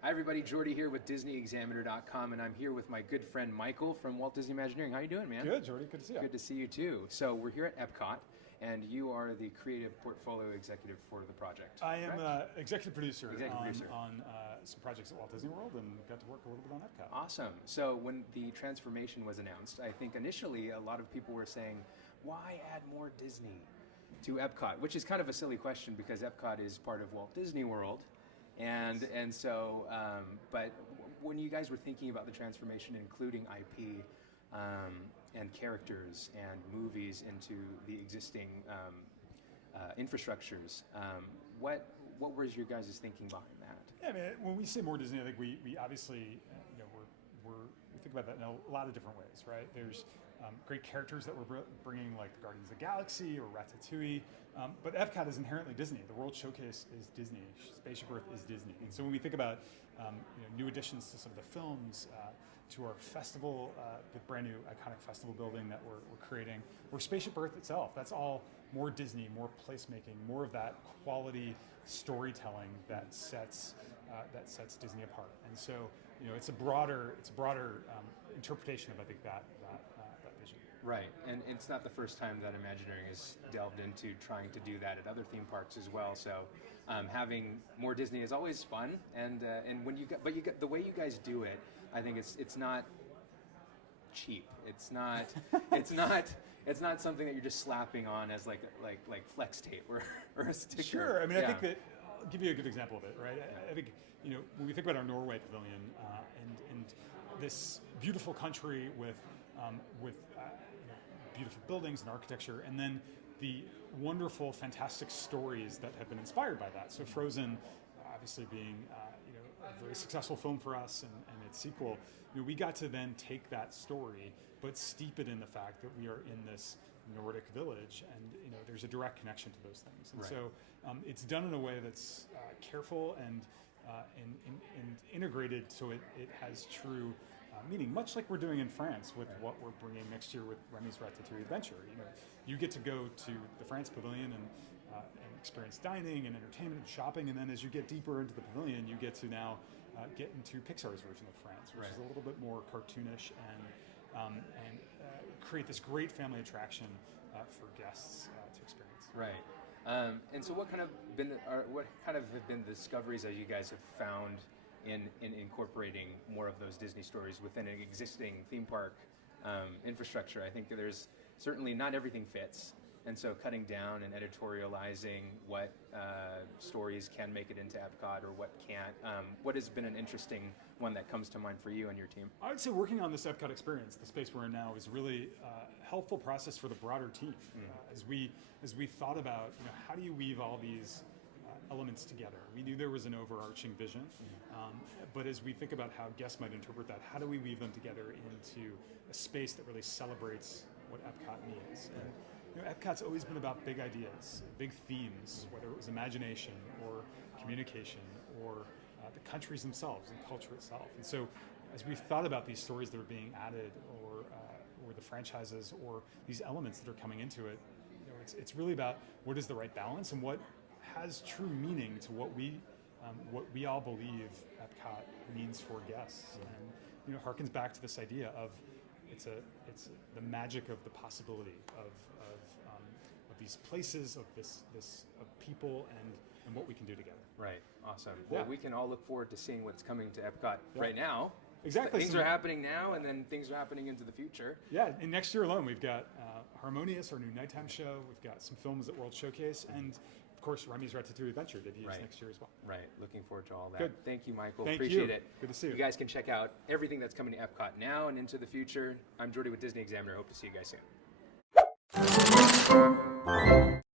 Hi everybody, Jordy here with DisneyExaminer.com, and I'm here with my good friend Michael from Walt Disney Imagineering. How you doing, man? Good, Jordy. Good to see you. Good to see you too. So we're here at EPCOT, and you are the creative portfolio executive for the project. I am executive producer on some projects at Walt Disney World, and got to work a little bit on EPCOT. Awesome. So when the transformation was announced, I think initially a lot of people were saying, why add more Disney to EPCOT? Which is kind of a silly question because EPCOT is part of Walt Disney World. But when you guys were thinking about the transformation, including IP and characters and movies into the existing infrastructures, what was your guys' thinking behind that? Yeah, I mean, when we say more Disney, I think we obviously, we think about that in a lot of different ways, right? There's great characters that we're bringing, like the Guardians of the Galaxy or Ratatouille, but EPCOT is inherently Disney. The World Showcase is Disney. Spaceship Earth is Disney. And so when we think about new additions to some of the films, to our festival, the brand new iconic festival building that we're creating, or Spaceship Earth itself, that's all more Disney, more placemaking, more of that quality storytelling that sets Disney apart. And so it's a broader interpretation of, I think, that vision. Right, and it's not the first time that Imagineering has delved into trying to do that at other theme parks as well. So having more Disney is always fun, and when you get the way you guys do it, I think it's not cheap. It's not something that you're just slapping on as like flex tape or a sticker. Sure, I mean, I think that I'll give you a good example of it, right? I think when we think about our Norway pavilion and this beautiful country with beautiful buildings and architecture, and then the wonderful, fantastic stories that have been inspired by that. So Frozen, obviously being a very successful film for us, and its sequel, we got to then take that story, but steep it in the fact that we are in this Nordic village, and there's a direct connection to those things. And so it's done in a way that's careful and integrated, so it has true meaning, much like we're doing in France with what we're bringing next year with Remy's Ratatouille Adventure. You get to go to the France Pavilion and experience dining and entertainment and shopping, and then as you get deeper into the pavilion, you get to now get into Pixar's version of France, which is a little bit more cartoonish and create this great family attraction for guests to experience. Right. And so what kind of have been the discoveries that you guys have found in incorporating more of those Disney stories within an existing theme park infrastructure? I think that there's certainly not everything fits, and so cutting down and editorializing what stories can make it into EPCOT or what can't. What has been an interesting one that comes to mind for you and your team? I would say working on this EPCOT experience, the space we're in now, is really a helpful process for the broader team. As we thought about how do you weave all these elements together. We knew there was an overarching vision, but as we think about how guests might interpret that, how do we weave them together into a space that really celebrates what EPCOT means? And EPCOT's always been about big ideas, big themes, whether it was imagination or communication or the countries themselves and culture itself. And so as we've thought about these stories that are being added or the franchises or these elements that are coming into it, it's really about what is the right balance and what has true meaning to what we all believe EPCOT means for guests, and harkens back to this idea of it's the magic of the possibility of these places, of this of people and what we can do together. Right. Awesome. Yeah. Well, we can all look forward to seeing what's coming to EPCOT right now. Exactly. Things are happening now, and then things are happening into the future. Yeah, and next year alone, we've got Harmonious, our new nighttime show. We've got some films at World Showcase, and of course, Remy's Ratatouille Adventure debuts next year as well. Right. Looking forward to all that. Good. Thank you, Michael. Thank Appreciate you. it. Good to see you. You guys can check out everything that's coming to EPCOT now and into the future. I'm Jordy with Disney Examiner. Hope to see you guys soon.